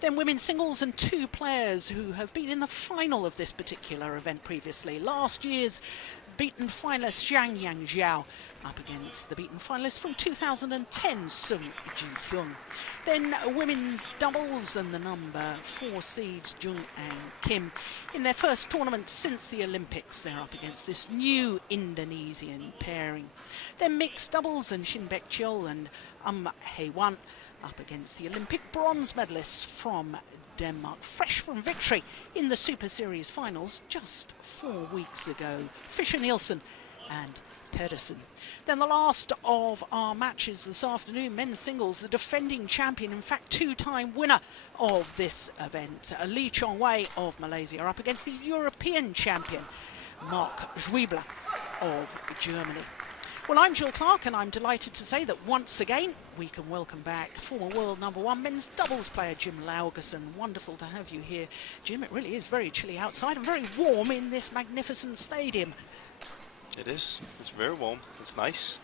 Then women's singles and two players who have been in the final of this particular event previously. Last year's beaten finalist Zhang Yangjiao up against the beaten finalist from 2010, Sung Ji-hyun. Then women's doubles and the number 4 seeds Jung and Kim. In their first tournament since the Olympics, they're up against this new Indonesian pairing. Then mixed doubles and Shin Baek-cheol and Hae-won up against the Olympic bronze medalists from Denmark, fresh from victory in the Super Series finals just 4 weeks ago, Fischer-Nielsen and Petersen. Then the last of our matches this afternoon, men's singles, the defending champion, in fact two-time winner of this event, Lee Chong-wei of Malaysia, up against the European champion, Marc Schwiebler of Germany. Well, I'm Jill Clark, and I'm delighted to say that once again we can welcome back former world #1 men's doubles player Jim Laugerson. Wonderful to have you here, Jim. It really is very chilly outside and very warm in this magnificent stadium. It is. It's very warm. It's nice.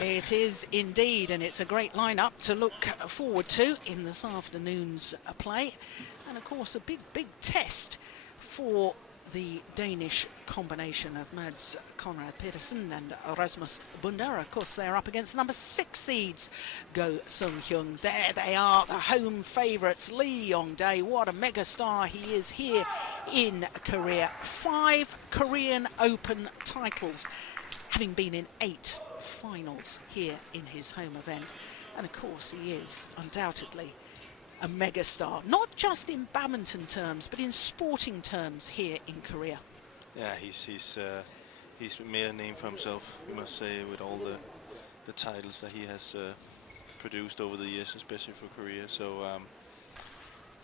It is indeed, and it's a great lineup to look forward to in this afternoon's play. And of course, a big test for the Danish combination of Mads Conrad Petersen and Rasmus Bonde. Of course, they're up against the number 6 seeds, Go Sung-hyun. There they are, the home favourites. Lee Yong-dae, what a megastar he is here in Korea. 5 Korean Open titles, having been in 8 finals here in his home event. And of course, he is undoubtedly a megastar, not just in badminton terms, but in sporting terms here in Korea. Yeah, he's made a name for himself, you must say, with all the titles that he has produced over the years, especially for Korea. So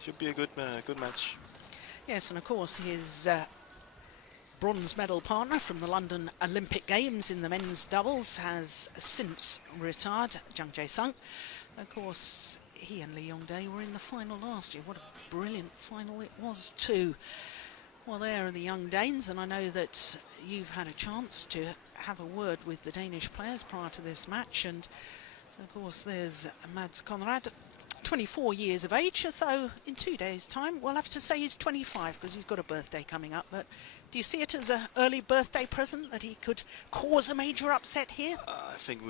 should be a good match. Yes, and of course his bronze medal partner from the London Olympic Games in the men's doubles has since retired, Jung Jae-sung. Of course, he and Lee Yong-dae were in the final last year. What a brilliant final it was too. Well, there are the young Danes, and I know that you've had a chance to have a word with the Danish players prior to this match. And of course, there's Mads Conrad, 24 years of age, so in 2 days' time we'll have to say he's 25 because he's got a birthday coming up. But do you see it as an early birthday present that he could cause a major upset here? I think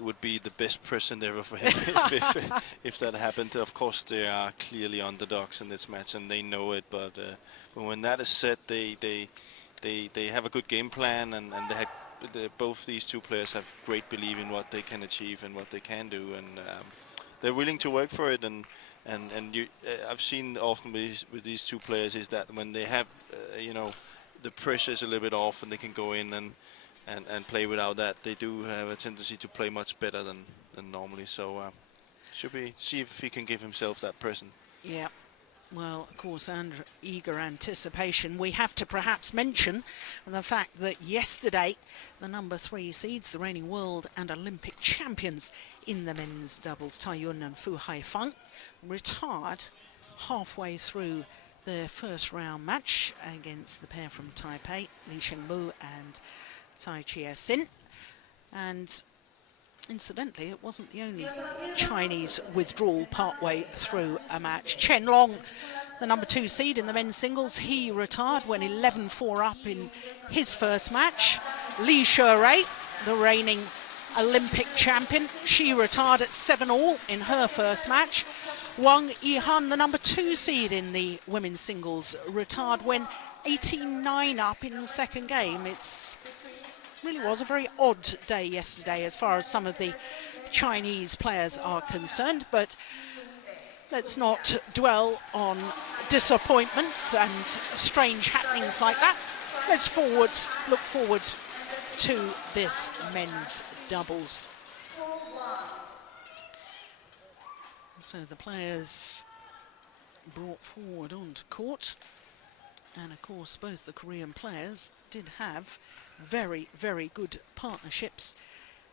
would be the best present ever for him if that happened. Of course, they are clearly underdogs in this match, and they know it. But when that is said, they have a good game plan, and both these two players have great belief in what they can achieve and what they can do, and they're willing to work for it. And I've seen often with these two players is that when they have the pressure is a little bit off and they can go in and play without that, they do have a tendency to play much better than normally. So should we see if he can give himself that present? Yeah. Well, of course, under eager anticipation, we have to perhaps mention the fact that yesterday the number 3 seeds, the reigning world and Olympic champions in the men's doubles, Tai-yun and Fu Haifeng, retired halfway through their first round match against the pair from Taipei, Lee Shengmu and Tsai Chia-sin. And incidentally, it wasn't the only Chinese withdrawal partway through a match. Chen Long, the number 2 seed in the men's singles, he retired when 11-4 up in his first match. Li Sherei, the reigning Olympic champion, she retired at 7-all in her first match. Wang Yihan, the number 2 seed in the women's singles, retired when 18-9 up in the second game. It's really was a very odd day yesterday as far as some of the Chinese players are concerned, but let's not dwell on disappointments and strange happenings like that. Let's look forward to this men's doubles. So the players brought forward onto court, and of course both the Korean players did have very good partnerships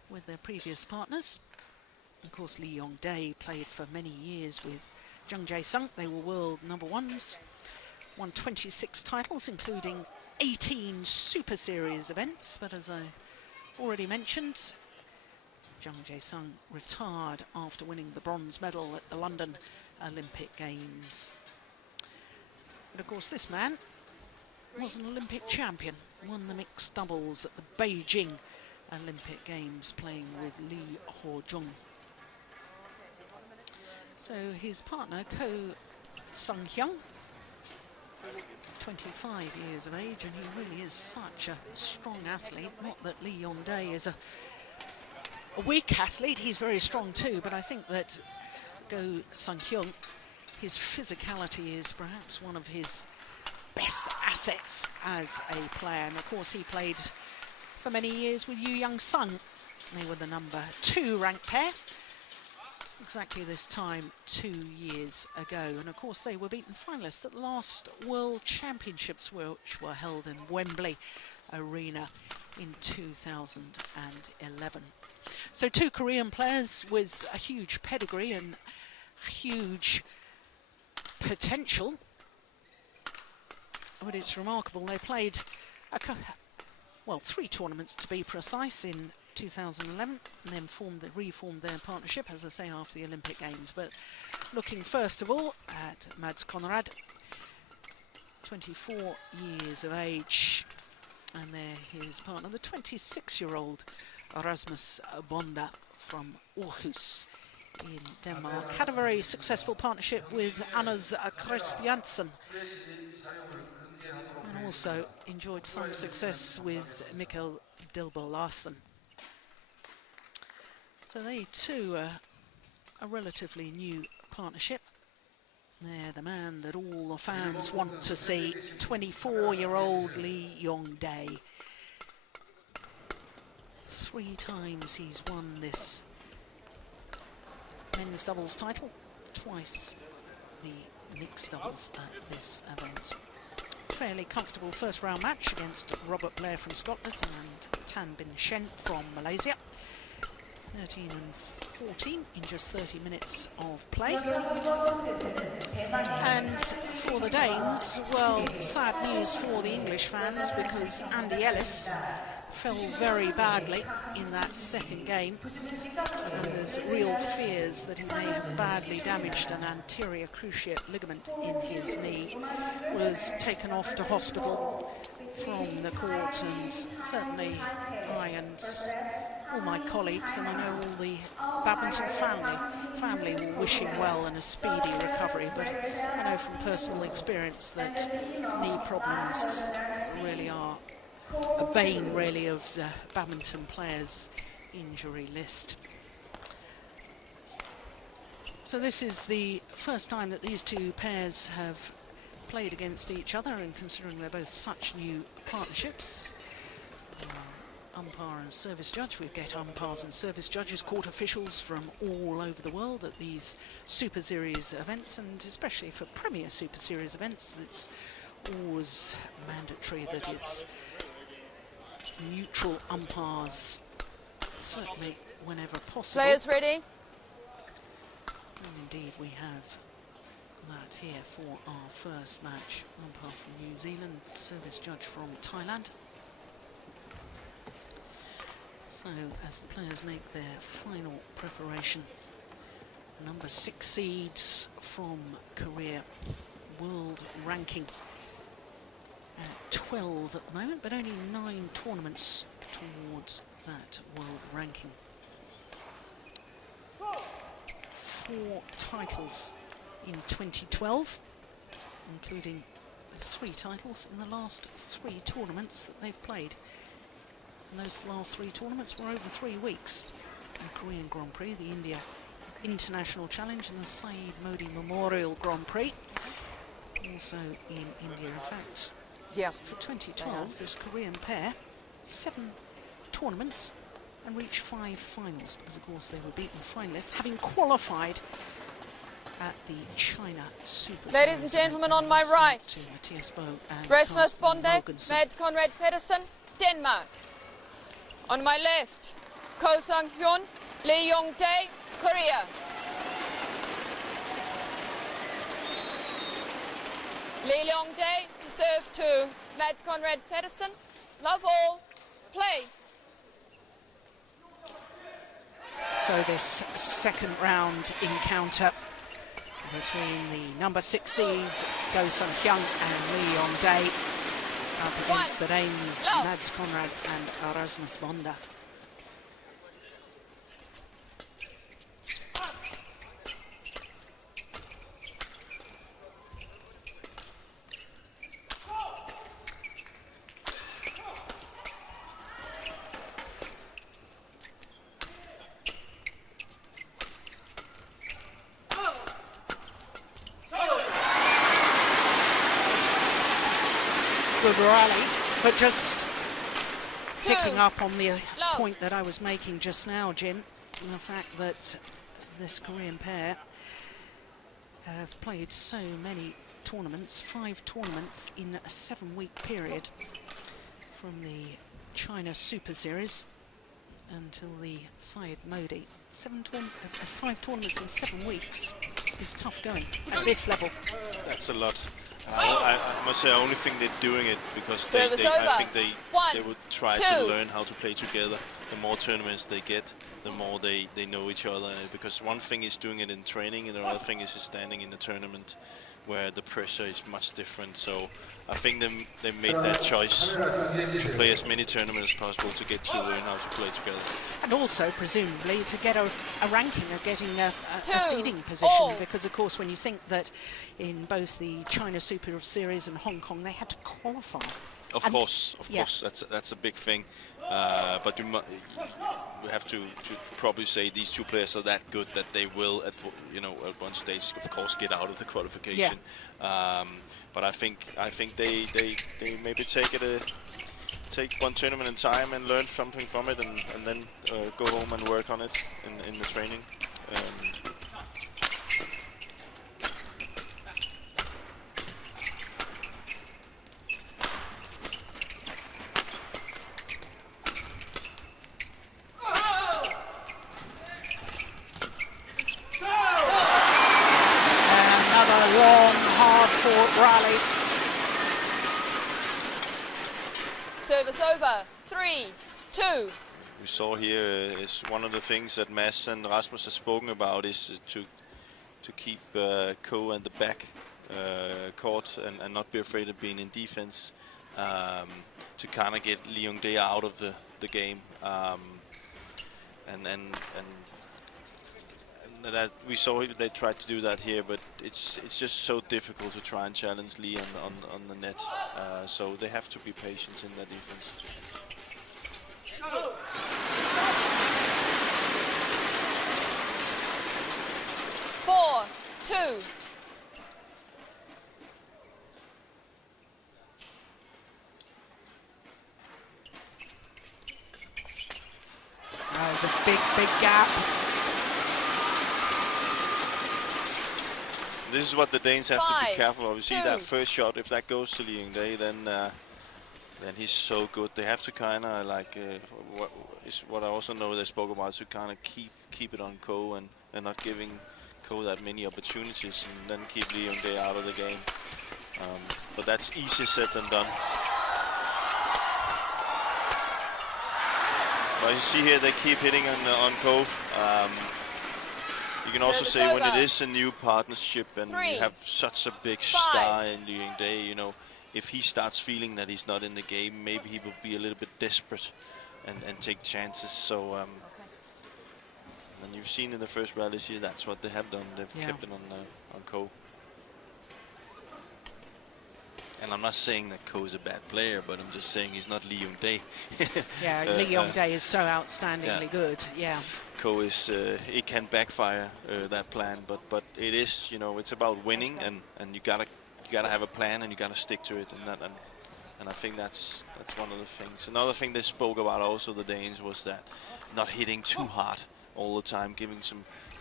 with their previous partners. Of course, Lee Yong-dae played for many years with Jung Jae-sung. They were world #1s, won 26 titles, including 18 Super Series events. But as I already mentioned, Jung Jae-sung retired after winning the bronze medal at the London Olympic Games. And of course, this man was an Olympic champion, won the mixed doubles at the Beijing Olympic Games, playing with Lee Ho-jung. So his partner, Ko Sung-hyun, 25 years of age, and he really is such a strong athlete. Not that Lee Yong-dae is a weak athlete, he's very strong too, but I think that Ko Sung-hyun, his physicality is perhaps one of his best assets as a player. And of course, he played for many years with Yu Young-sung. They were the number 2 ranked pair, exactly this time 2 years ago. And of course, they were beaten finalists at the last World Championships, which were held in Wembley Arena in 2011. So 2 Korean players with a huge pedigree and huge potential. But it's remarkable, they played 3 tournaments to be precise in 2011, and then reformed their partnership, as I say, after the Olympic Games. But looking first of all at Mads Conrad, 24 years of age, and there his partner, the 26-year-old Rasmus Bonde from Aarhus in Denmark. Had a very successful partnership with Anders Christiansen, and also enjoyed some success with Mikkel Dilber Larsen. So they too are a relatively new partnership. They're the man that all the fans want to see, 24-year-old Lee Yong-dae. 3 times he's won this men's doubles title, twice the mixed doubles at this event. Fairly comfortable first round match against Robert Blair from Scotland and Tan Bin Shen from Malaysia. 13 and 14 in just 30 minutes of play. And for the Danes, well, sad news for the English fans, because Andy Ellis fell very badly in that second game, and there's real fears that he may have badly damaged an anterior cruciate ligament in his knee. Was taken off to hospital from the court, and certainly I and all my colleagues, and I know all the badminton family will wish him well and a speedy recovery. But I know from personal experience that knee problems really are a bane, really, of the badminton players' injury list. So this is the first time that these 2 pairs have played against each other, and considering they're both such new partnerships, umpire and service judge, we get umpires and service judges, court officials from all over the world at these Super Series events, and especially for Premier Super Series events, it's always mandatory that it's neutral umpires, certainly whenever possible. Players ready? And indeed we have that here for our first match. Umpire from New Zealand, service judge from Thailand. So as the players make their final preparation, number 6 seeds from Korea, world ranking at 12 at the moment, but only 9 tournaments towards that world ranking. 4 titles in 2012, including 3 titles in the last 3 tournaments that they've played. And those last 3 tournaments were over 3 weeks. The Korean Grand Prix, the India International Challenge, and the Saeed Modi Memorial Grand Prix. Also in India, in fact. Yeah. For 2012, this Korean pair, 7 tournaments and reached 5 finals, because of course they were beaten finalists, having qualified at the China Super Series. Ladies and gentlemen, on my right, Rasmus Bonde, Mads Conrad Petersen, Denmark. On my left, Ko Sung-hyun, Lee Yong-dae, Korea. Lee Yong-dae to serve to Mads Conrad Petersen. Love all, play. So this second round encounter between the number 6 seeds, Go Sung-hyun and Lee Yong-dae, up against the Danes, Mads Conrad and Rasmus Bonde. Good rally, but just picking up on the point that I was making just now, Jim, and the fact that this Korean pair have played so many tournaments, 5 tournaments in a 7-week period, from the China Super Series until the Syed Modi. 5 tournaments in 7 weeks is tough going at this level. That's a lot. I must say, I only think they're doing it because I think they would try to learn how to play together. The more tournaments they get, the more they know each other. Because one thing is doing it in training, and the other thing is standing in the tournament, where the pressure is much different. So I think they made that choice to play as many tournaments as possible to get to learn how to play together. And also, presumably, to get a ranking of getting a seeding position, because, of course, when you think that in both the China Super Series and Hong Kong, they had to qualify. Of course, that's a big thing. But we have to probably say these 2 players are that good that they will, at one stage, of course, get out of the qualification. Yeah. But I think they maybe take one tournament in time and learn something from it, and then go home and work on it in the training. Rally. Service over. 3-2. We saw here is one of the things that Mads and Rasmus have spoken about is to keep Ko and the back court and not be afraid of being in defense, to kind of get Lee Yong-dae out of the game, and that we saw they tried to do that here, but it's just so difficult to try and challenge Lee on the net. So they have to be patient in their defense. 4-2. There's a big gap. This is what the Danes have to be careful of. You see that first shot, if that goes to Lee Yong-dae, then he's so good. They have to kind of like, what I also know they spoke about, to kind of keep it on Ko and not giving Ko that many opportunities, and then keep Lee Yong-dae out of the game. But that's easier said than done. But you see here, they keep hitting on Ko. You can also say when it is a new partnership and you have such a big star in Lee Yong-dae, if he starts feeling that he's not in the game, maybe he will be a little bit desperate and take chances. So, and you've seen in the first rallies here, that's what they have done. They've kept it on Ko. And I'm not saying that Ko is a bad player, but I'm just saying he's not Lee Yong-dae. Yeah, Lee Yong-dae is so outstandingly good. Yeah. Ko is, it can backfire that plan, but it is, it's about winning, and you gotta have a plan and you gotta stick to it, and I think that's one of the things. Another thing they spoke about also, the Danes, was that not hitting too hard all the time,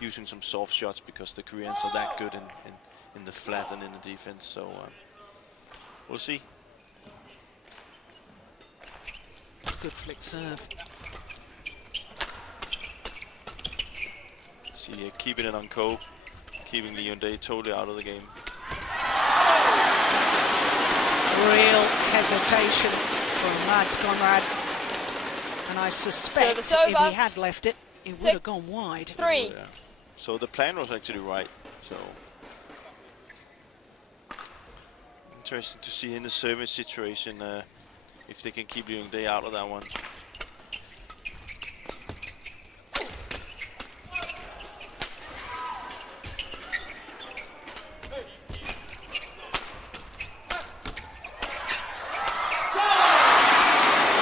using some soft shots, because the Koreans are that good in the flat and in the defense. So. We'll see. Good flick serve. See here, keeping it on Ko, keeping Lee Yong-dae totally out of the game. Real hesitation from Mads Conrad, and I suspect if he had left it, it would have gone wide. 3. So the plan was actually right. So Interesting to see in the service situation if they can keep Leung Dae out of that one.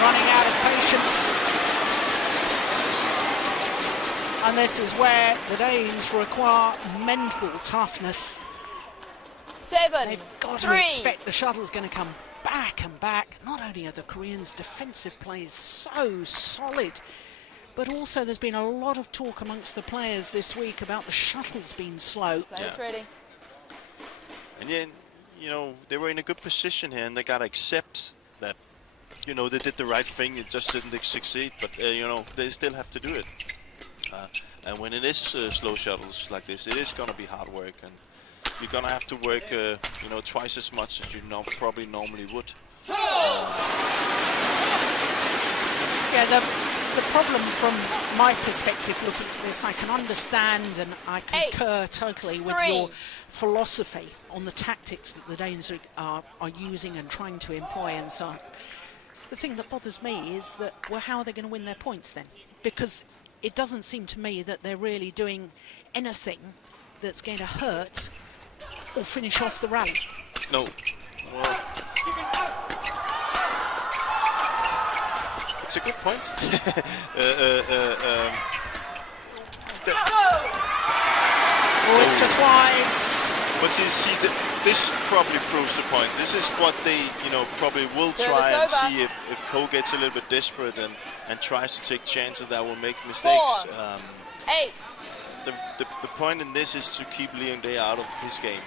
Running out of patience. And this is where the Danes require mental toughness. 7, They've got 3. to expect the shuttle's going to come back and back. Not only are the Koreans' defensive plays so solid, but also there's been a lot of talk amongst the players this week about the shuttles being slow. Players ready. And then, you know, they were in a good position here, and they got to accept that, you know, they did the right thing. It just didn't succeed, but, you know, they still have to do it. And when it is slow shuttles like this, it is going to be hard work, and you're going to have to work, you know, twice as much as you probably normally would. Yeah, the problem from my perspective looking at this, I can understand and I concur totally with your philosophy on the tactics that the Danes are using and trying to employ and so on. The thing that bothers me is that, well, how are they going to win their points then? Because it doesn't seem to me that they're really doing anything that's going to hurt or finish off the rally. No. Well, it's a good point. Oh, it's just wide. But you see, this probably proves the point. This is what they, you know, probably will try and see if Ko gets a little bit desperate and tries to take chances that will make mistakes. 4, 8. The point in this is to keep Leung Dae out of his game.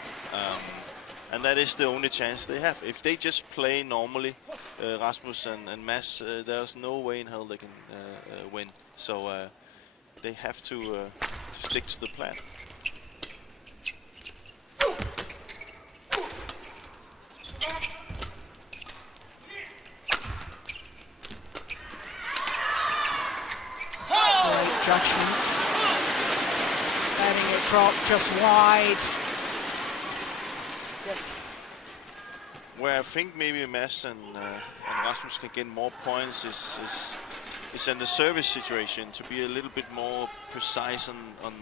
And that is the only chance they have. If they just play normally, Rasmus and Mads, there's no way in hell they can win. So they have to stick to the plan. Great judgments. Letting it drop just wide. Yes. Where I think maybe Mads and Rasmus can get more points is in the service situation, to be a little bit more precise on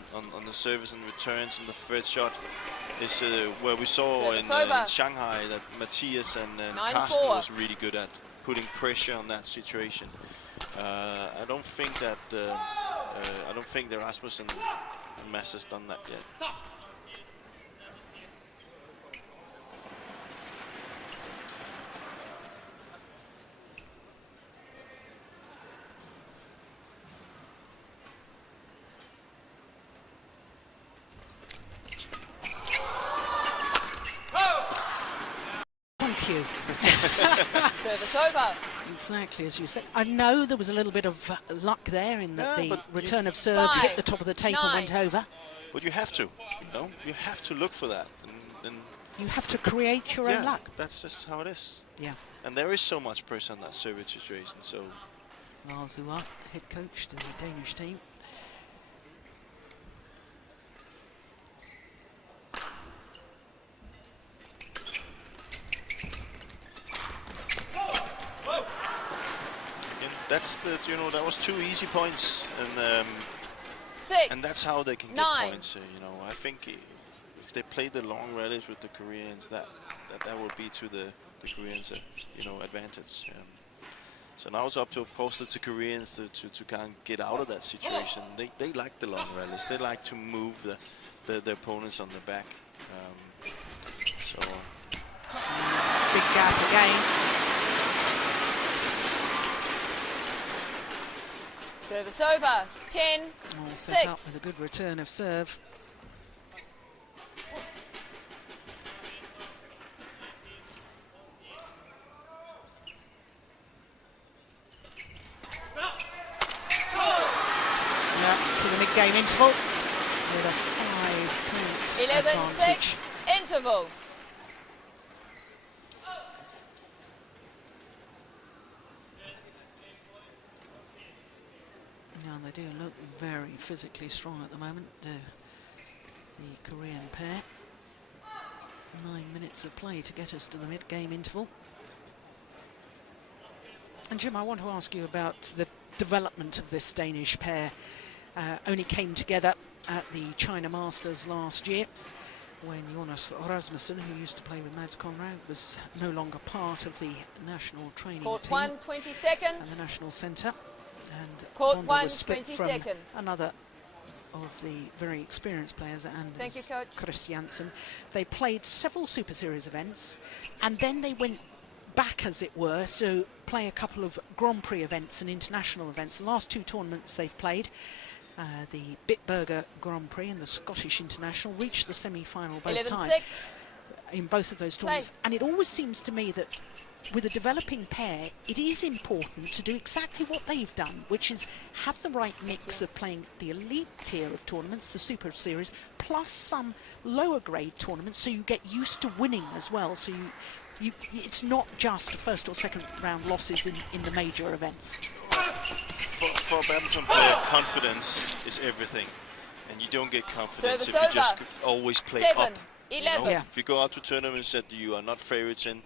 the service and returns in the third shot. Is where we saw in Shanghai that Matthias and Carsten was really good at putting pressure on that situation. I don't think that Rasmus and Mads has done that yet. Thank you. Service over. Exactly as you said. I know there was a little bit of luck there in that the return of serve 5, hit the top of the tape and went over. But you have to, you know, you have to look for that. And you have to create your own luck. That's just how it is. Yeah. And there is so much pressure on that service situation. So Lars Uar, head coach to the Danish team. that's the, you know, that was 2 easy points, and 6, and that's how they can 9. get points. You know, I think if they play the long rallies with the Koreans, that will be to the Koreans, you know, advantage. So now it's up to, of course, the Koreans to kind of get out of that situation. They like the long rallies. They like to move the opponents on their back. So big gap again. Service over. 10, All set up with a good return of serve. To the mid-game interval with a 5-point 11-6 interval. Now they do look very physically strong at the moment, the Korean pair. 9 minutes of play to get us to the mid-game interval. And Jim, I want to ask you about the development of this Danish pair. Only came together at the China Masters last year when Jonas Rasmussen, who used to play with Mads Conrad, was no longer part of the national training Court team 1, 20 seconds. and the national centre. And Court Bonde 1, was split 20 from seconds. another of the very experienced players, Thank you, Anders Coach. Christiansen. They played several Super Series events, and then they went back, as it were, to play a couple of Grand Prix events and international events. The last 2 tournaments they've played, the Bitburger Grand Prix and the Scottish International, reached the semi-final both times 11-6. in both of those tournaments. And it always seems to me that with a developing pair, it is important to do exactly what they've done, which is have the right mix of playing the elite tier of tournaments, the Super Series, plus some lower grade tournaments, so you get used to winning as well. So it's not just first or second round losses in the major events. For a badminton player, confidence is everything, and you don't get confidence Service if you over. just always play 7, up. 11. Yeah. If you go out to tournaments that you are not favorites in,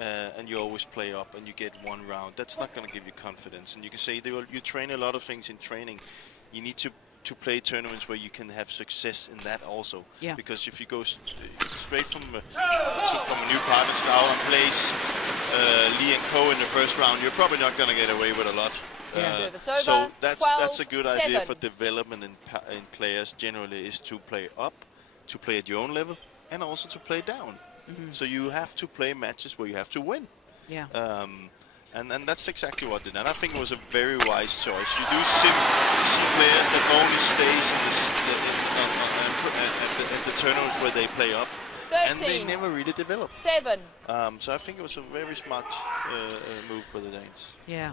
and you always play up and you get one round, that's not going to give you confidence. And you can say you train a lot of things in training. You need to play tournaments where you can have success in that also. Yeah. Because if you go straight from a new partner out and plays Lee and Co in the first round, you're probably not going to get away with a lot. Service over, So that's a good 12-7. idea for development in players generally, is to play up, to play at your own level, and also to play down. So you have to play matches where you have to win. Yeah. And that's exactly what they did. And I think it was a very wise choice. You do see players that only stays at the tournaments where they play up, 13, and they never really develop. 7. So I think it was a very smart move by the Danes. Yeah.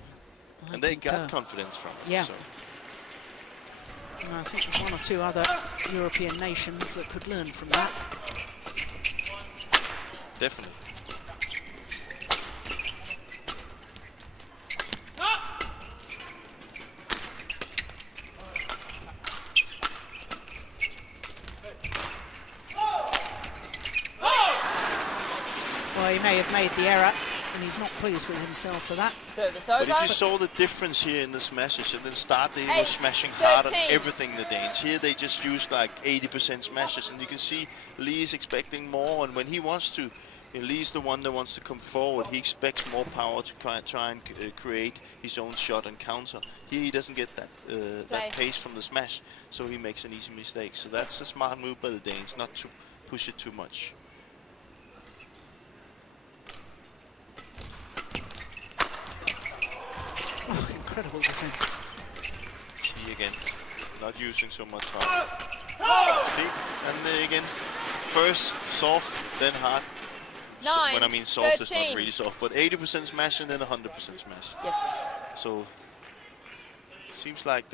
And they got confidence from it. Yeah. So. And I think there's 1 or 2 other European nations that could learn from that. Definitely. Well, he may have made the error, and he's not pleased with himself for that. Service But over. if you saw the difference here in the smashes, and then start they were 8, smashing hard on 13. everything, the Danes. Here they just used like 80% smashes, and you can see Lee is expecting more, and when he wants to, Lee's the one that wants to come forward. He expects more power to try and create his own shot and counter. Here he doesn't get that pace from the smash, so he makes an easy mistake. So that's a smart move by the Danes, not to push it too much. Oh, incredible defense. See again, not using so much power. See, and then again, first soft, then hard. 9, When I mean soft, it's 13. not really soft, but 80% smash and then 100% smash. Yes. So seems like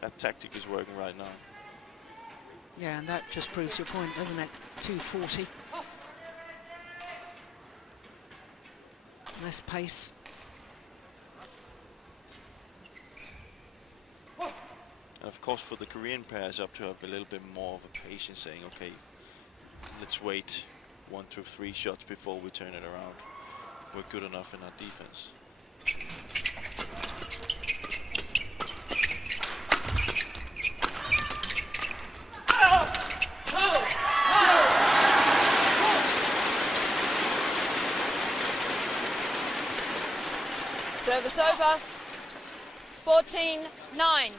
that tactic is working right now. Yeah, and that just proves your point, doesn't it? 240. Less pace. And of course, for the Korean pairs, up to have a little bit more of a patience, saying, okay, let's wait 1 to 3 shots before we turn it around. We're good enough in our defense. Service over. 14-9.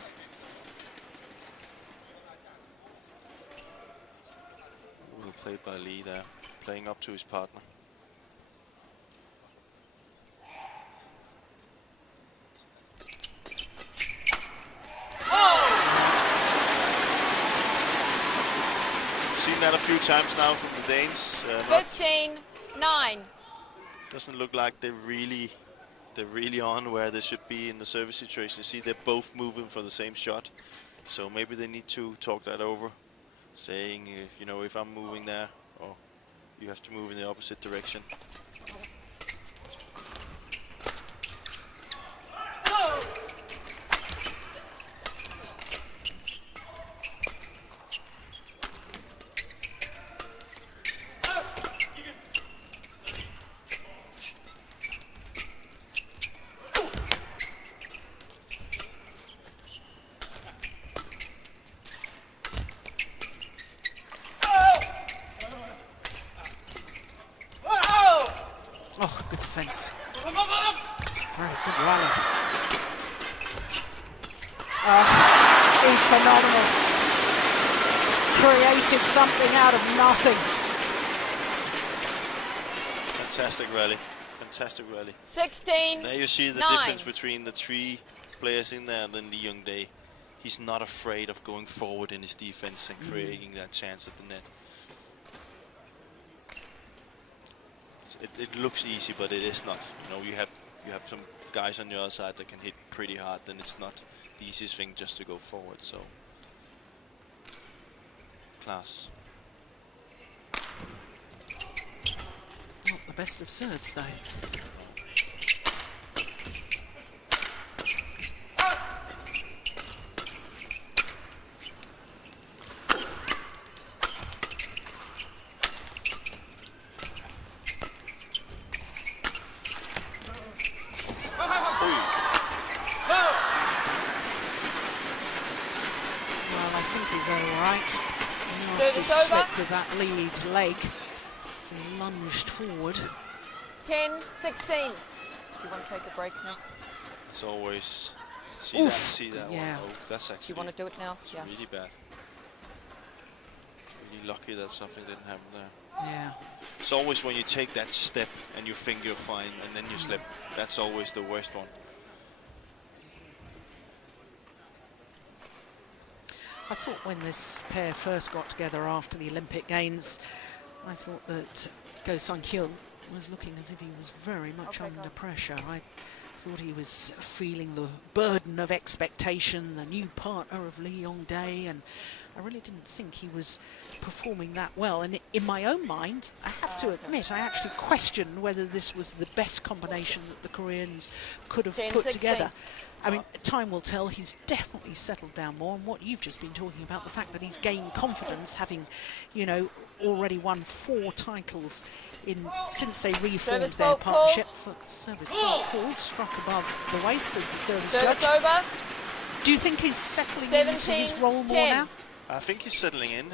Well played by Lee there, playing up to his partner. Seen that a few times now from the Danes. 15-9. Doesn't look like they're really on where they should be in the service situation. You see, they're both moving for the same shot, so maybe they need to talk that over, saying, you know, if I'm moving there, or you have to move in the opposite direction. He's phenomenal. Created something out of nothing. Fantastic rally. Fantastic rally. 16. There you see the 9. difference between the 3 players in there and then Lee Young-dae. He's not afraid of going forward in his defense and creating that chance at the net. It looks easy, but it is not. You know, you have some guys on the other side that can hit pretty hard, then it's not the easiest thing just to go forward. So, class. Not the best of serves, though. With that lead leg, so he lunged forward. 10-16. If you want to take a break now. It's always see that yeah. one. Oh, that's actually. Do you want to do it now? It's Yes. really bad. Really lucky that something didn't happen there. Yeah. It's always when you take that step and you think you're fine, and then you slip. That's always the worst one. I thought when this pair first got together after the Olympic Games, I thought that Go Sung-hyun was looking as if he was very much under pressure. I thought he was feeling the burden of expectation, the new partner of Lee Young-dae, and I really didn't think he was performing that well. And in my own mind, I have to admit, I actually questioned whether this was the best combination that the Koreans could have put together. I mean, time will tell. He's definitely settled down more, and what you've just been talking about, the fact that he's gained confidence, having, you know, already won 4 titles since they reformed their partnership. Service fault called, struck above the waist as the service judge. Over. Do you think he's settling into his role more now? I think he's settling in.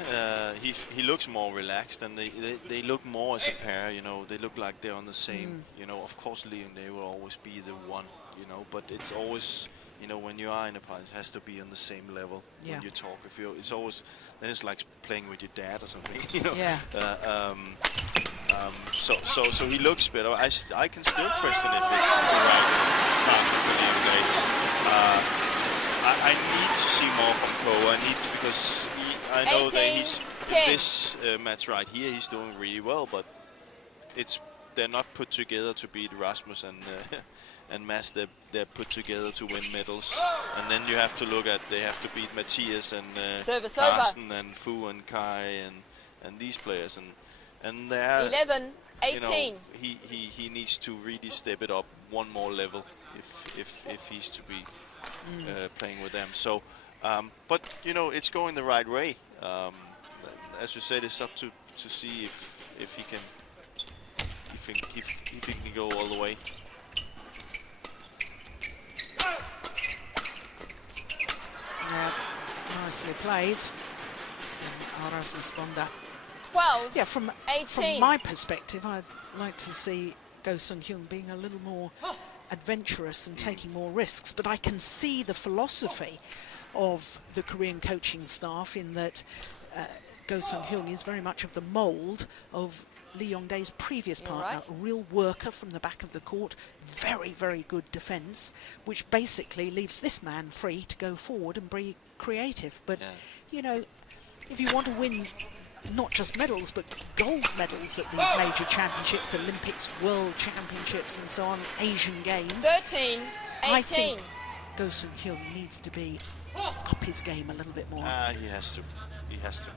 He looks more relaxed, and they look more as a pair. You know, they look like they're on the same. You know, of course, Lee Young-dae will always be the one. You know, but it's always, you know, when you are in a part, it has to be on the same level when you talk. If you, it's always, then it's like playing with your dad or something. You know. Yeah. So he looks better. I can still question if it's the right partner for Lee Young-dae. I need to see more from Ko. I need to, because I know that he's in this match right here. He's doing really well, but they're not put together to beat Rasmus and Mads. They're put together to win medals. And then you have to look at, they have to beat Matthias and Carsten and Fu and Kai and these players. And they're 11-18. You know, he needs to really step it up one more level if he's to be playing with them. So, but you know, it's going the right way. As you said, it's up to see if he can. If he can go all the way. Yeah, nicely played. Rasmus Bonde. 12. Yeah, from 18. my perspective, I'd like to see Go Sung-hyun being a little more adventurous and taking more risks. But I can see the philosophy of the Korean coaching staff in that Go Sung-hyun is very much of the mould of Lee Young-dae's previous partner, a real worker from the back of the court, very, very good defence, which basically leaves this man free to go forward and be creative. But, you know, if you want to win not just medals, but gold medals at these major championships, Olympics, World Championships and so on, Asian Games, 13-18. I think Go Sung-hyun needs to be up his game a little bit more. He has to. He has to.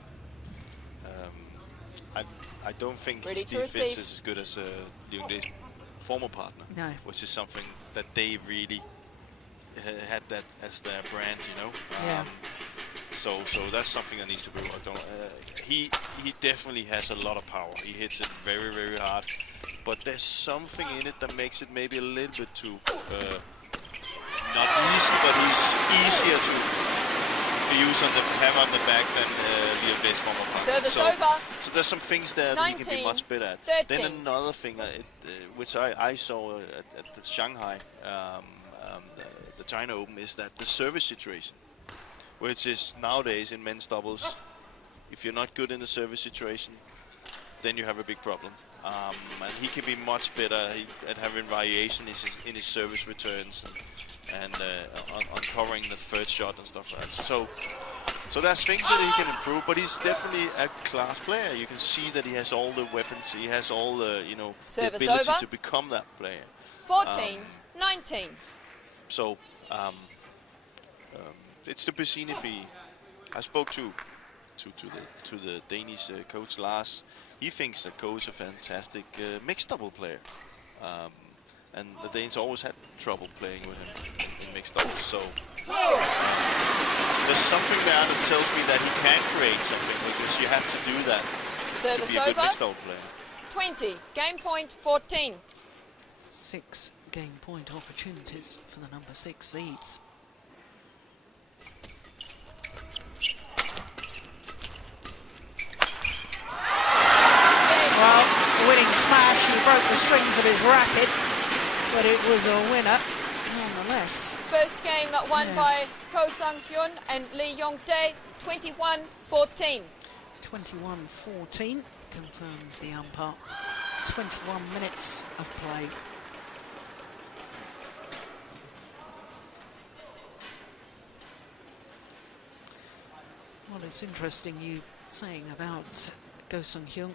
I don't think his defense is as good as Lee Young-dae's former partner, which is something that they really had that as their brand, you know. So that's something that needs to be worked on. He definitely has a lot of power. He hits it very, very hard, but there's something in it that makes it maybe a little bit too not easy, but he's easier to use on the hammer on the back than Lee Young-dae's former partner. So there's some things there that he can be much better at. 13. Then another thing, which I saw at the Shanghai, the China Open, is that the service situation. which is nowadays in men's doubles, if you're not good in the service situation, then you have a big problem. And he can be much better at having variation in his service returns and on covering the third shot and stuff like that. So there's things that he can improve, but he's definitely a class player. You can see that he has all the weapons, he has all the, you know, the ability to become that player. 14-19. So it's to be seen if he. I spoke to the Danish coach Lars. He thinks that Ko is a fantastic mixed double player, and the Danes always had trouble playing with him in mixed doubles. So there's something there that tells me that he can create something, because you have to do that to be a good mixed double player. 20, game point 14. 6 game point opportunities for the number 6 seeds. Well, winning smash, he broke the strings of his racket, but it was a winner nonetheless. First game won by Ko Sang-hyun and Lee Yong-dae, 21-14. 21-14 confirms the umpire. 21 minutes of play. Well, it's interesting you saying about Ko Sang-hyun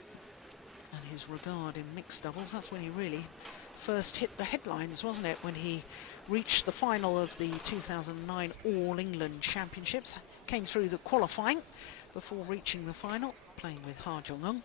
and his regard in mixed doubles. That's when he really first hit the headlines, wasn't it? When he reached the final of the 2009 All England Championships, came through the qualifying before reaching the final, playing with Ha Jong-un.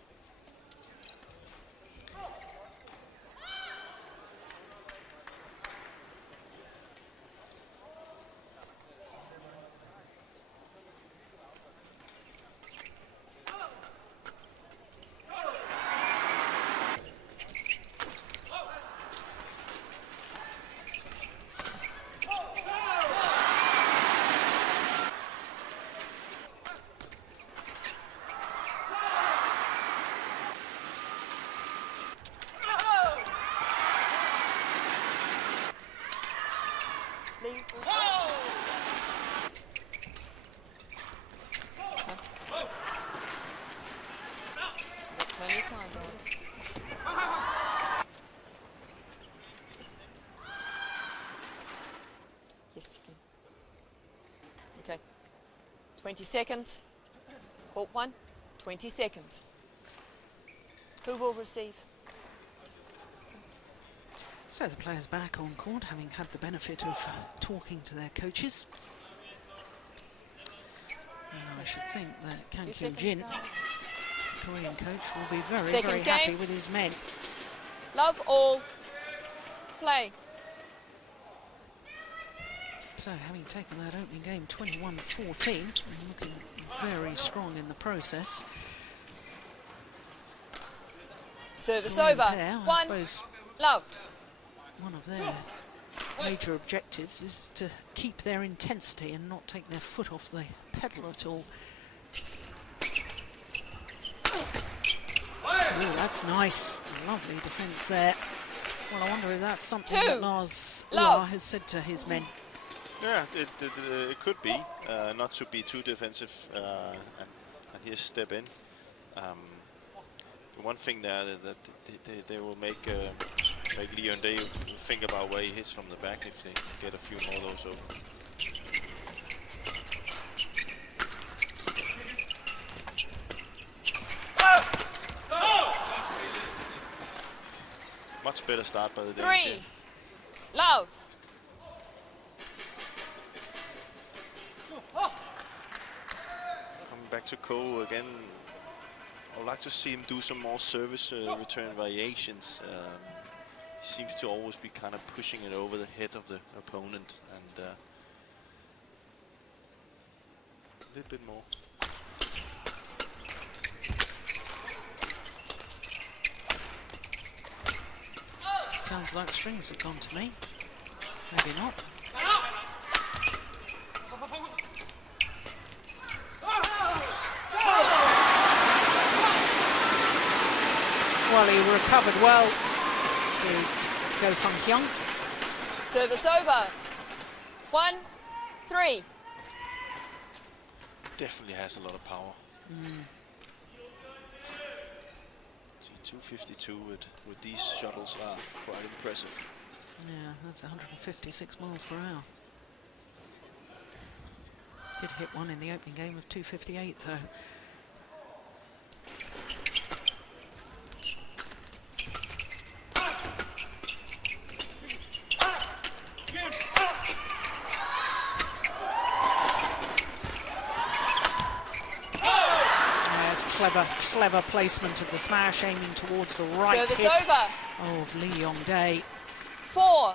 Yes, you can. Okay. 20 seconds. Court 1, 20 seconds. Who will receive? So the players back on court, having had the benefit of talking to their coaches. And I should think that Kang Kyung-jin, Korean coach, will be very happy with his men. Love all. Play. So having taken that opening game 21-14 and looking very strong in the process. Service Korean over. pair, I 1, suppose love. one of their major objectives is to keep their intensity and not take their foot off the pedal at all. Oh, that's nice. Lovely defence there. Well, I wonder if that's something that Lars has said to his men. Yeah, it could be. Not to be too defensive and here step in. One thing there that they will make Lee Yong-dae think about where he hits from the back if they get a few more of those over. Much better start by the Danes here. 3, love. Coming back to Ko again. I would like to see him do some more service return variations. He seems to always be kind of pushing it over the head of the opponent, and a little bit more. Sounds like strings have gone to me. Maybe not. Well, he recovered well. Did Ko Sang-hyun. Service over. 1, 3. definitely has a lot of power. See, 252 with these shuttles are quite impressive. Yeah, that's 156 miles per hour. Did hit one in the opening game of 258 though. Clever placement of the smash, aiming towards the right hip of Lee Yong-dae. 4-1.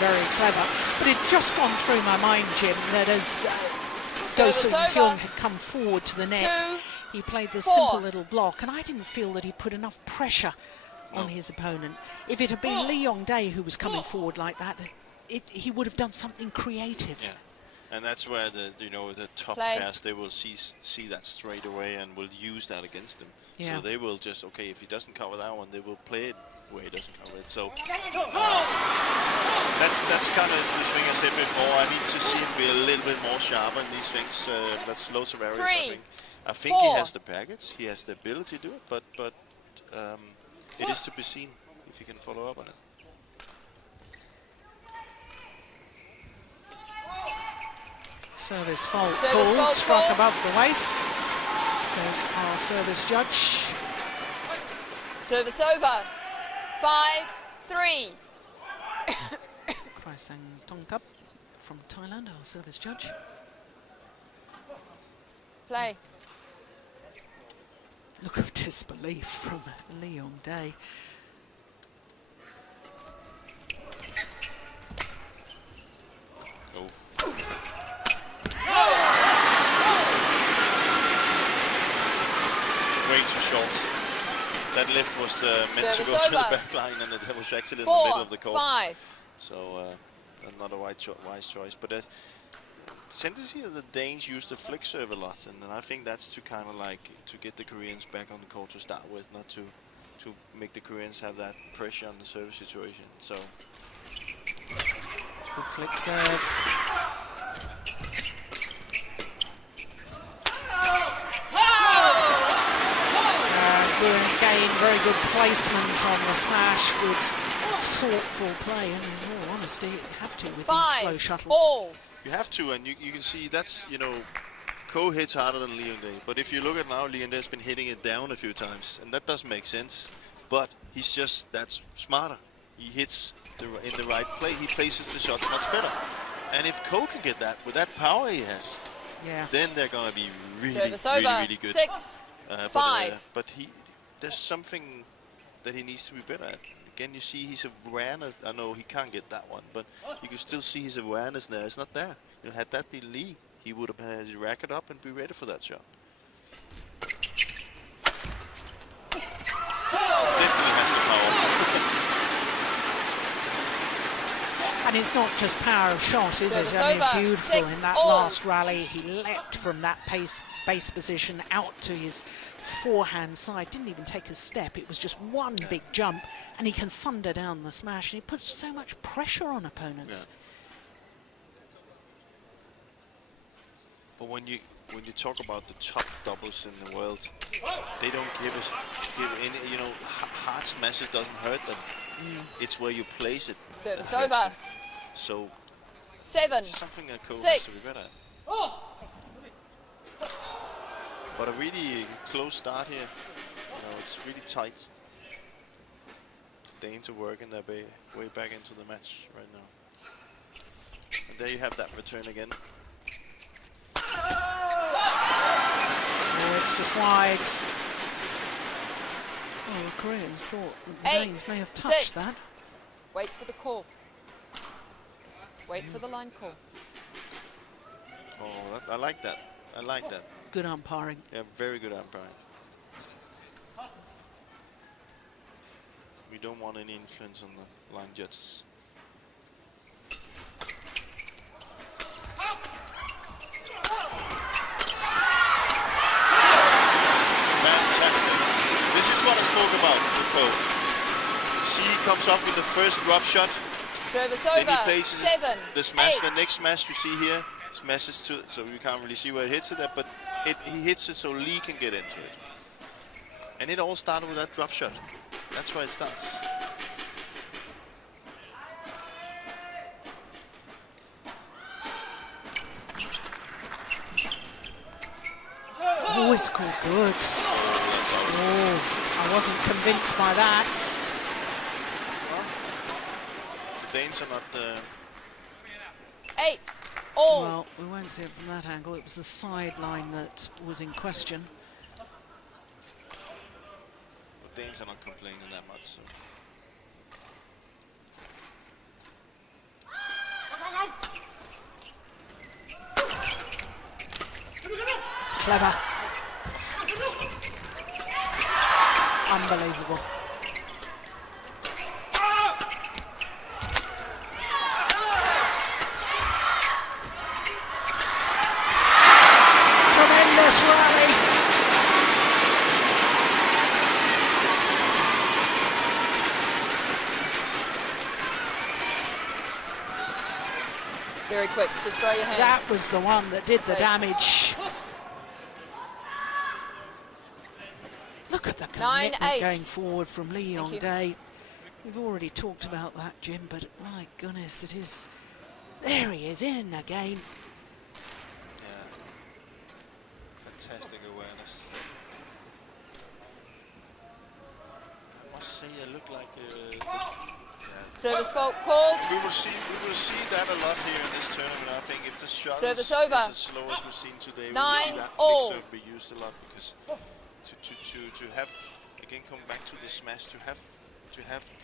Very clever, but it just gone through my mind, Jim, that as Go Sung-hyun had come forward to the net, he played this simple little block, and I didn't feel that he put enough pressure on his opponent. If it had been Lee Yong-dae who was coming forward like that, he would have done something creative. Yeah, and that's where the top pairs, they will see that straight away and will use that against him. Yeah. So they will just, okay, if he doesn't cover that one, they will play it where he doesn't cover it. So that's kind of the thing I said before. I need to see him be a little bit more sharper in these things. That's loads of areas. I think he has the package, he has the ability to do it, but it is to be seen if he can follow up on it. Service fault called, struck above the waist, says our service judge. Service over. 5-3. Kraisang Tongkap from Thailand, our service judge. Play. Look of disbelief from Lee Yong-dae. Way too short. That lift was meant to go to the back line, and it was actually in the middle of the court. 4-5. So not a wise choice. But tendency of the Danes use the flick serve a lot, and I think that's to kind of like to get the Koreans back on the court to start with, not to make the Koreans have that pressure on the service situation. So good flick serve. Again, very good placement on the smash, good thoughtful play, and in all honesty, you have to with these slow shuttles. You have to, and you can see that's, Ko hits harder than Lee Yong-dae, but if you look at now, Lee Yong-dae has been hitting it down a few times, and that doesn't make sense, but he's just that's smarter. He hits in the right play, he places the shots much better. And if Ko can get that, with that power he has, then they're going to be really good. 6-5. But there's something that he needs to be better at. Again, you see his awareness. I know he can't get that one, but you can still see his awareness there. It's not there. Had that been Lee, he would have had his racket up and be ready for that shot. Definitely has the power. And it's not just power of shot, is it? I mean, beautiful in that last rally. He leapt from that base position out to his forehand side. Didn't even take a step. It was just one big jump, and he can thunder down the smash. And he puts so much pressure on opponents. Yeah. But when you talk about the top doubles in the world, they don't give any. Hard smashes doesn't hurt them. It's where you place it. Service over. So 7, something that Ko has to be better at. But a really close start here. It's really tight. The Danes are working their way back into the match right now. And there you have that return again. Oh, it's just wide. Oh, the Koreans thought the Danes may have touched that. Wait for the call. Wait for the line call. Oh, I like that. I like that. Good umpiring. Yeah, very good umpiring. We don't want any influence on the line judges. Fantastic. This is what I spoke about with Cole. See, he comes up with the first drop shot. Service Then over. he places 7, the smash. 8. The next smash you see here smashes to, so you can't really see where it hits it at, but he hits it so Lee can get into it. And it all started with that drop shot. That's why it starts. Oh, it's called good. Oh, I wasn't convinced by that. Well, the Danes are not... 8, all. Well, we won't see it from that angle. It was the sideline that was in question. the Danes are not complaining that much. So. Clever. Unbelievable. Tremendous rally. Very quick, just dry your hands. That was the one that did the Nice. damage. Look at the commitment 9-8. going forward from Lee Thank you. Day. We've already talked about that, Jim, but my goodness, it is. There he is in again. Yeah. Fantastic awareness. I must say, I look like. Service fault called. We will see that a lot here in this tournament. I think if the shot Service is over. as slow as we've seen today, we will 9 see that all. flick serve be used a lot, because to have, again, come back to the smash, to have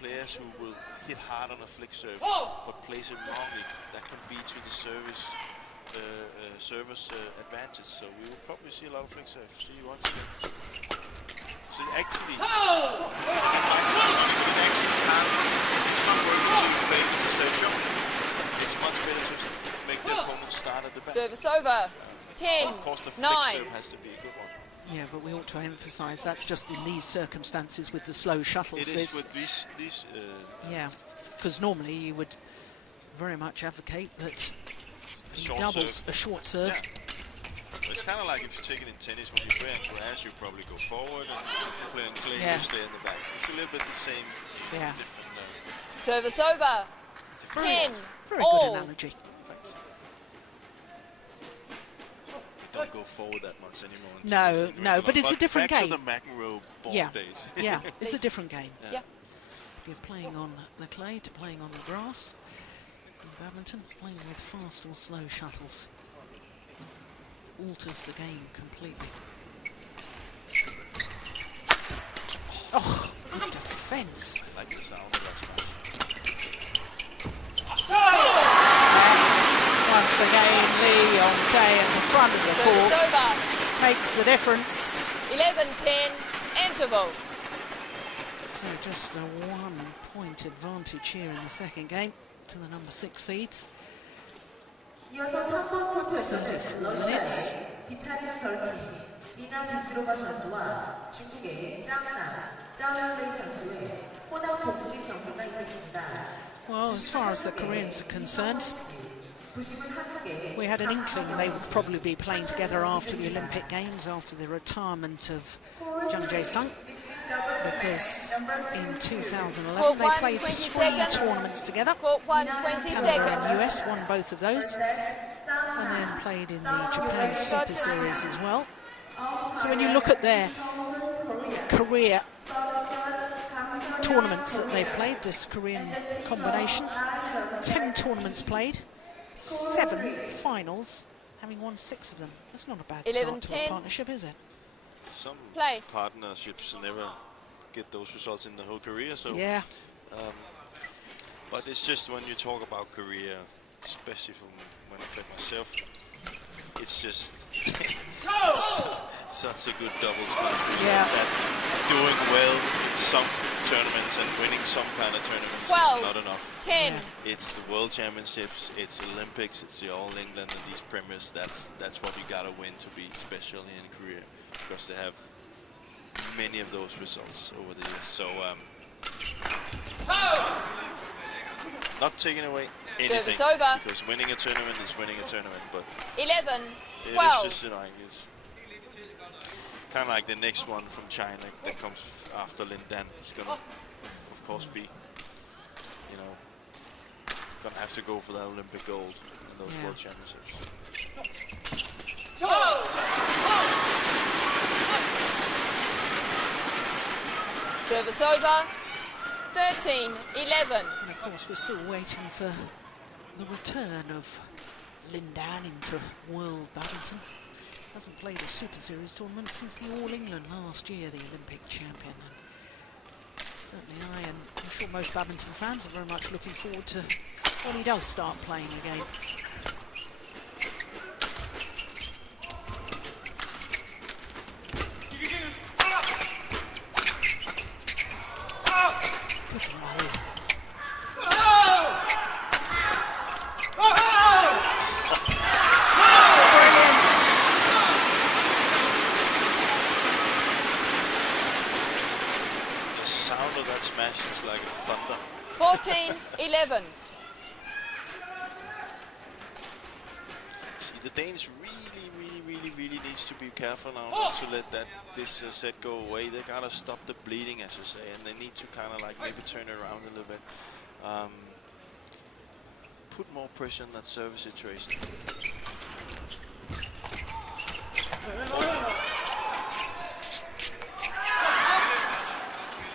players who will hit hard on a flick serve but place it wrongly, that can be to the server's advantage. So we will probably see a lot of flick serve. See once again. So actually, it might sound funny, but it actually can't. It's not working to fake to serve shot. It's much better to make the opponent start at the back. Service over. 10, Of course, the flick 9. serve has to be a good one. Yeah, but we ought to emphasise that's just in these circumstances with the slow shuttles. It is with these yeah, because normally you would very much advocate that he short doubles serve. a short serve. Yeah. It's kind of like if you take it in tennis, when you play on grass, you probably go forward, and if you play on clay, Yeah. you stay in the back. It's a little bit the same, Yeah. different. Service over. different 10, Very all. good analogy. Thanks. They don't go forward that much anymore. in No, tennis in no, regular, but it's a different back game. to the McEnroe Bonde Yeah, days. yeah, it's a different game. Yeah. You're playing on the clay to playing on the grass. In badminton, playing with fast or slow shuttles alters the game completely. Oh, good defence. I like the sound of that smash. Once again, Lee Day at the front of the Service court over. makes the difference. 11-10, interval. So just a 1-point advantage here in the second game to the number 6 seeds. 34 minutes. 기차리아 설키, 이나 비스로바 선수와 중국의 짜울레이 선수의 호남 복식 경기가 있겠습니다. Well, as far as the Koreans are concerned, we had an inkling they would probably be playing together after the Olympic Games, after the retirement of Jung Jae-sung, because in 2011 they played 20 3 seconds. tournaments together. Court 1, 20 Canada seconds. and US won both of those, and then played in the Japan Super Series as well. So when you look at their career tournaments that they've played, this Korean combination, 10 tournaments played, 7 finals, having won 6 of them. That's not a bad start to a 11-10. partnership, is it? Some Play. partnerships never get those results in the whole career. So, Yeah. but it's just when you talk about career, especially from when I played myself. It's just such a good doubles match. Really. Yeah. That doing well in some tournaments and winning some kind of tournaments 12, is not enough. 10. Yeah. It's the World Championships, it's Olympics, it's the All England and these premiers. That's what you gotta win to be special in career, because they have many of those results over the years. So not taking away anything, Service over. because winning a tournament is winning a tournament, but 11, it is 12. just, you know, it's kind of like the next one from China that comes after Lin Dan. It's gonna, of course, be, you know, gonna have to go for that Olympic gold in those World Championships. Service over. 13, 11. And of course, we're still waiting for the return of Lin Dan into World Badminton. Hasn't played a Super Series tournament since the All England last year, the Olympic champion. And certainly I, and I'm sure most badminton fans, are very much looking forward to when he does start playing again. Good rally. The sound of that smash is like a thunder. 14, 11. See, the Danes really needs to be careful now not to let this set go away. They gotta stop the bleeding, as you say, and they need to kind of like maybe turn it around a little bit. Put more pressure in that service situation.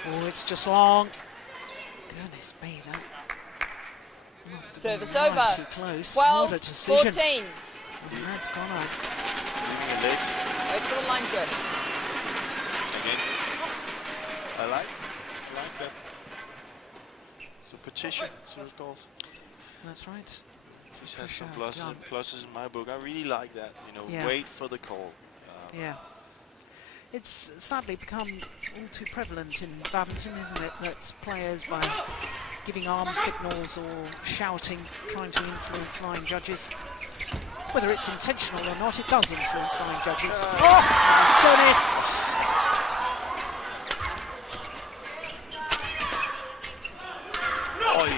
Oh, it's just long. Goodness me, that must have Service been over. too close. 12, What a decision. 14. And that's gone on. Leaving a leg Wait for the line drips. again. I like that. So petition, so it's called. That's right. This has some Push pluses out, and pluses in my book. I really like that. You know, Yeah. wait for the call. Yeah. It's sadly become all too prevalent in badminton, isn't it, that players, by giving arm signals or shouting, trying to influence line judges. Whether it's intentional or not, it does influence line judges. Oh, my goodness! Oi.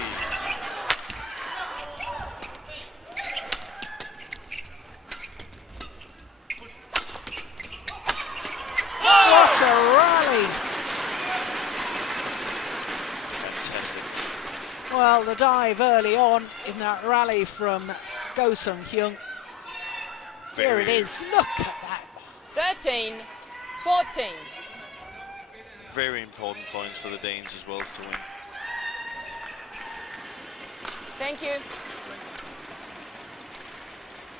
What a rally! Fantastic. Well, the dive early on in that rally from Go Sung-hyun. There it is. Look at that. 13, 14. Very important points for the Danes as well to win. Thank you.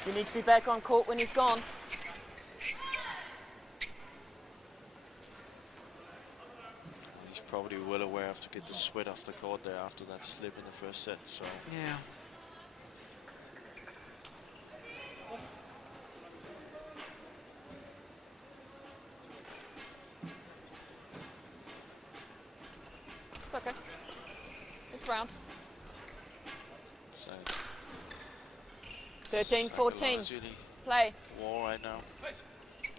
You need to be back on court when he's gone. He's probably well aware of to get the sweat off the court there after that slip in the first set. So Yeah. It's okay. It's round. so 13, 14. psychologically Play. war right now.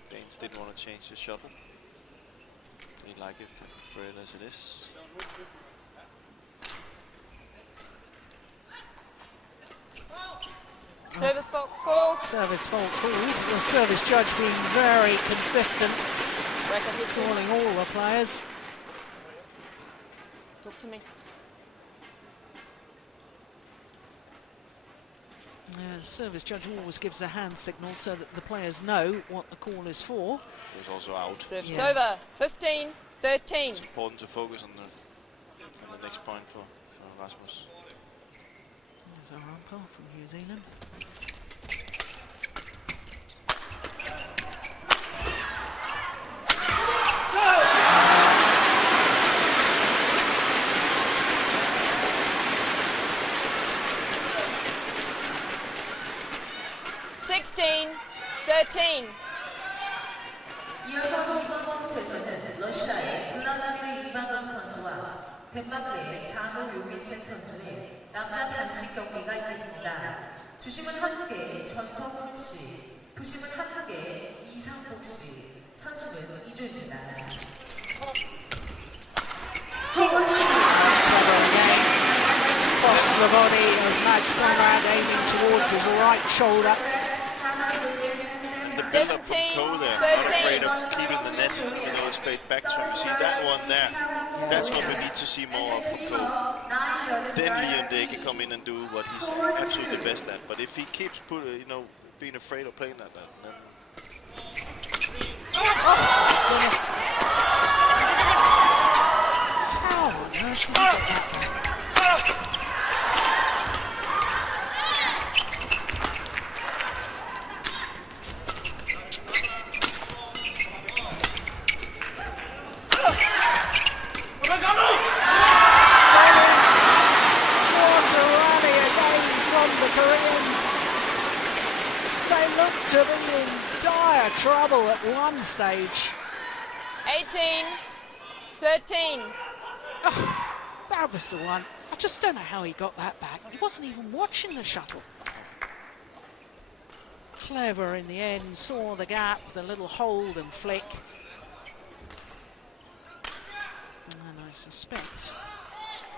Danes didn't want to change the shuttle. They like it, prefer it as it is. Service fault called. Service fault called. The service judge being very consistent, Record hit two. calling all the players. Talk to me. The service judge always gives a hand signal so that the players know what the call is for. It was also out. Service Yeah. over. 15, 13. It's important to focus on the next point for Rasmus. There's our umpire from New Zealand. 13. 이어서 이번 코트에서는 러시아의 블라디미르 이바노브 선수와 덴마크의 자노 요긴센 선수의 남자 단식 경기가 있겠습니다. 주심은 한국의 전성훈 씨, 부심은 한국의 이상복 씨, 선수는 이조입니다. Across the body of Mads Conrad, aiming towards his right shoulder. The build up from 17, Ko there, 13. not afraid of keeping the net, it's played back to him. You see that one there? That's what we need to see more of from Ko. Then Leon Day can come in and do what he's absolutely best at. But if he keeps being afraid of playing like that, then Goodness. How on earth did he get that back? What a rally again from the Koreans. They look to be in dire trouble at one stage. 18, 13. That was the one. I just don't know how he got that back. He wasn't even watching the shuttle. Clever in the end, saw the gap, the little hold and flick. And I suspect,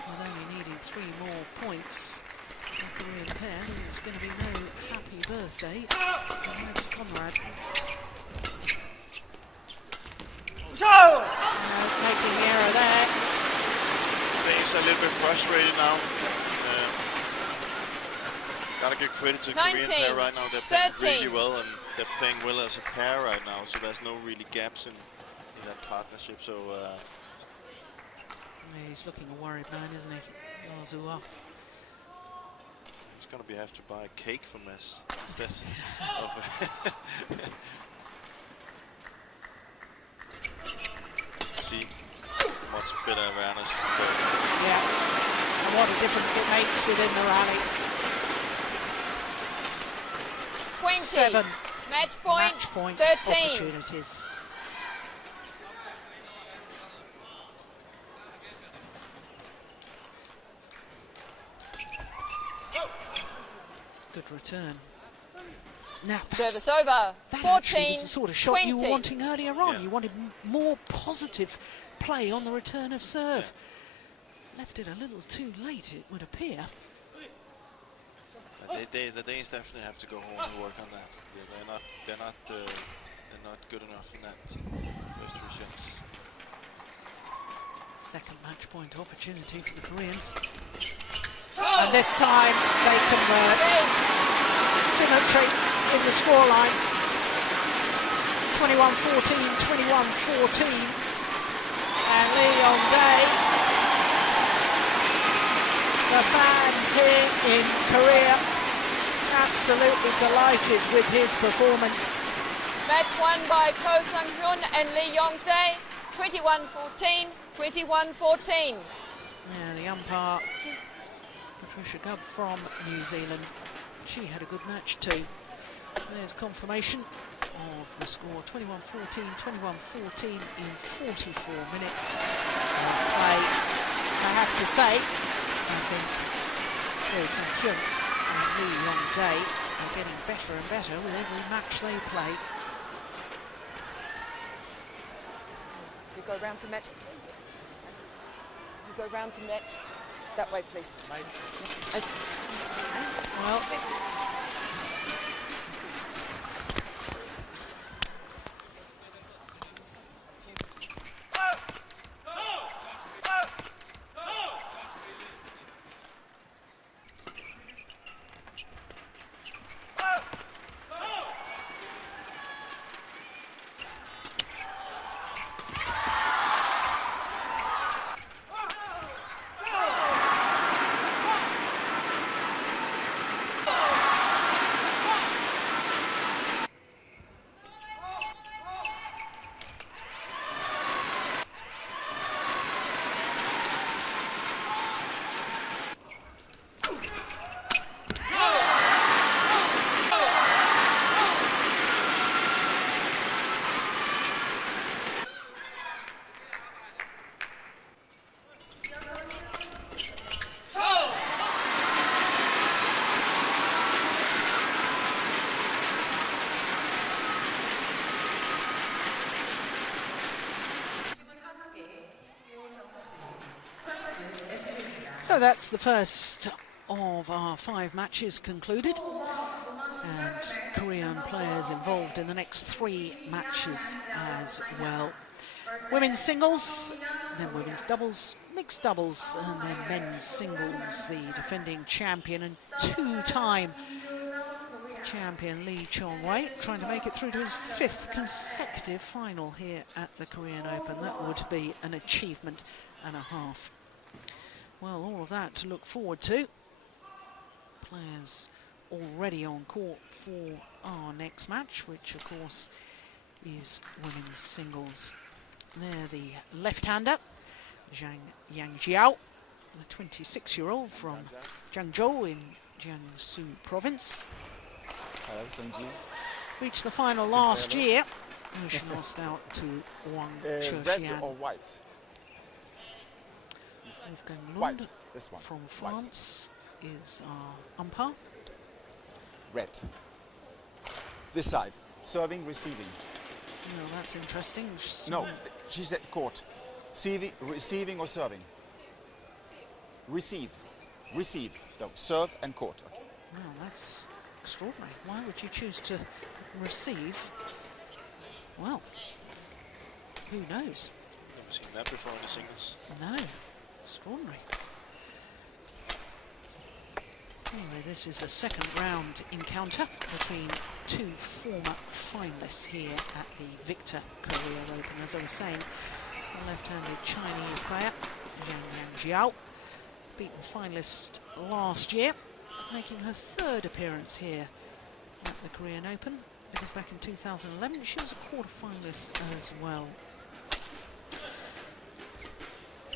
with only needing 3 more points, the Korean pair, there's going to be no happy birthday for Mads Conrad. No, making the error there. he's a little bit frustrated now. Gotta give credit to the Korean 19, pair right now. They're playing 13. really well, and they're playing well as a pair right now. So there's no really gaps in that partnership. So He's looking a worried man, isn't he? Lazua. he's gonna have to buy a cake from us instead of. See, much better awareness. Yeah, and what a difference it makes within the rally. 20. 7 Match point, match point 13. opportunities. Good return. Now, Service over. that 14, actually was the sort of shot you were 20. wanting earlier on. Yeah. You wanted more positive play on the return of serve. Left it a little too late, it would appear. The Danes definitely have to go home and work on that. They're not good enough in that first 3 shots. Second match point opportunity for the Koreans. And this time they convert. Symmetry in the scoreline. 21-14, 21-14. And Lee Yong-dae, the fans here in Korea, absolutely delighted with his performance. Match won by Ko Sang-hyun and Lee Yong-dae. 21-14, 21-14. Yeah, the umpire, Patricia Gubb from New Zealand, she had a good match too. There's confirmation of the score, 21-14, 21-14 in 44 minutes of play. I have to say, I think Ko Sang-hyun and Lee Yong-dae are getting better and better with every match they play. We go round to match. We go round to match. That way, please. Yeah. Well, So that's the first of our 5 matches concluded, and Korean players involved in the next 3 matches as well. Women's singles, then women's doubles, mixed doubles, and then men's singles. The defending champion and 2-time champion Lee Chong-wei trying to make it through to his 5th consecutive final here at the Korean Open. That would be an achievement and a half. Well, all of that to look forward to. Players already on court for our next match, which of course is women's singles. There, the left-hander, Zhang Yangjiao, the 26-year-old from Jiangzhou in Jiangsu province. Reached the final last year. Oh, she lost out to Wang Shexian. Red or white? Wolfgang White. Lund This one. from France is our umpire. Red. This side. Serving, receiving. Well, that's interesting. No, she said court. Receiving or serving? Receive. Receive. No, serve and court. Okay. Well, that's extraordinary. Why would you choose to receive? Well, who knows? Never seen that before in the singles. No, extraordinary. Anyway, this is a second round encounter between 2 former finalists here at the Victor Korea Open. As I was saying, the left-handed Chinese player, Zhang Yangjiao, beaten finalist last year, making her 3rd appearance here at the Korean Open, because back in 2011 she was a quarter-finalist as well.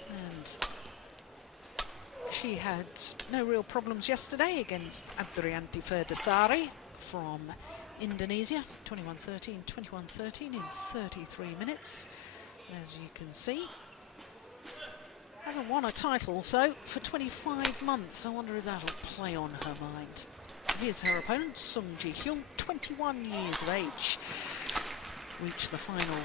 And she had no real problems yesterday against Adrianti Ferdasari from Indonesia, 21-13, 21-13 in 33 minutes, as you can see. Hasn't won a title, though, for 25 months. I wonder if that'll play on her mind. Here's her opponent, Sung Ji-hyun, 21 years of age. Reached the final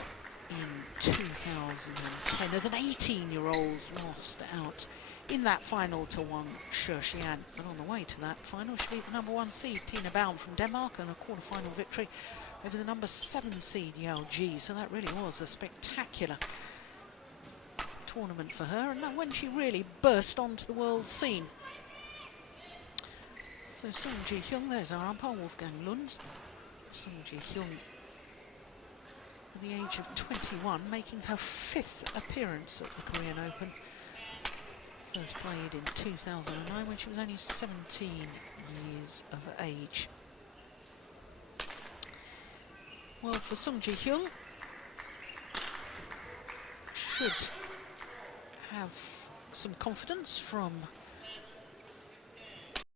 in 2010 as an 18-year-old, lost out in that final to Wang Shexian. But on the way to that final, she beat the #1 seed, Tina Baum from Denmark, and a quarter-final victory over the #7 seed, Yao Ji. So that really was a spectacular tournament for her, and that when she really burst onto the world scene. So Sung Ji-hyun, there's our umpire, Wolfgang Lund. Sung Ji-hyun, at the age of 21, making her 5th appearance at the Korean Open. First played in 2009 when she was only 17 years of age. Well, for Sung Ji-hyun, should have some confidence from